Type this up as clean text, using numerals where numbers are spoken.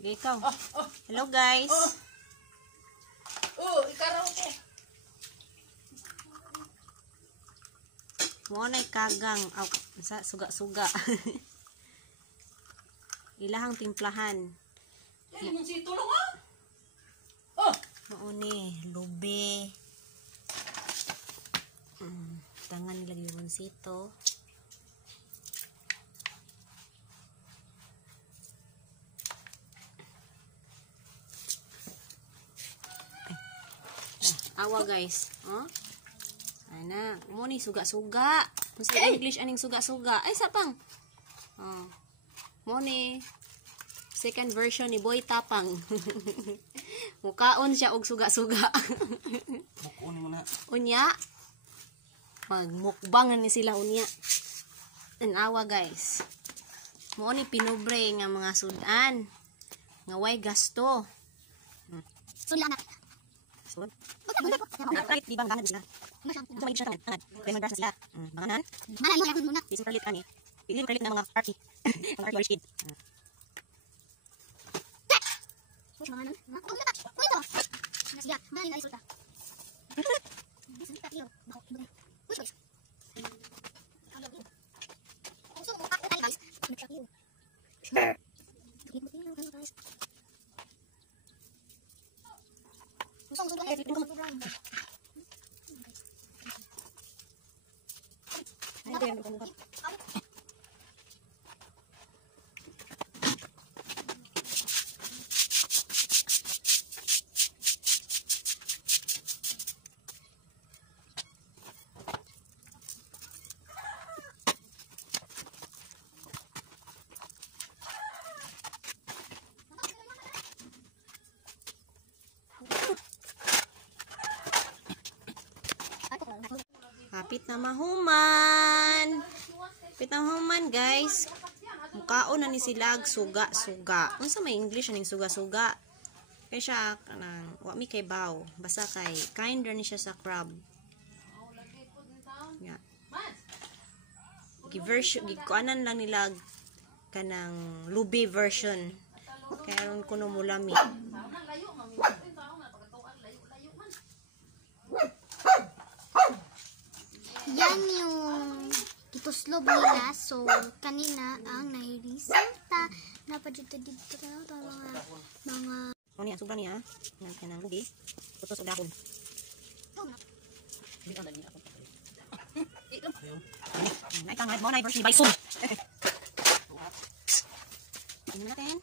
Okay, ikaw. Hello guys. Karaoke. Mo na kagang sa suga-suga. Ilahang timplahan. Yan si tulong ah. Mo ni lube. Tangan lagi yung sito. Awa guys, ana mo ni suga-suga. Sa English aning suga-suga. Ay sapang. Mo ni second version ni Boy Tapang. Mukaon siya og suga-suga. Mukon mo na. Unya. Magmukbang ni sila unya. Awa guys. Mo ni pinubre nga mga sudan. Nga way gasto. Sula na. Sud. Right, di bang bangan sila. Ito may siya tangan. Kaya mag sila. Banganan. Mana mo yakon muna. Isang kalit kani. Pili kalit na mga arty. Mga arty rich kid. Manganan. Uy to. Nasiya. Mana ni resulta. Resulta iyo. Uy guys. Kung sino mo ako tayo guys. Nagtrack iyo. Hapit na mahuman. Hapit na mahuman guys. Mukaon na ni sila suga-suga. Unsa may English aning suga-suga? Kaya siya kanang wa mi kay baw. Basta kay kinder ni siya sa crab. Yeah. Gikuanan lang nila kanang lubi version. Kaya ron kuno mulami. Yan yung ituslob nila. So, kanina ang nairesulta. Napadito dito mga Ano niya, sobra niya. Yan ka ng lubi. Putos o dahon. Naikangad mo na version by Zoom. Tingnan natin.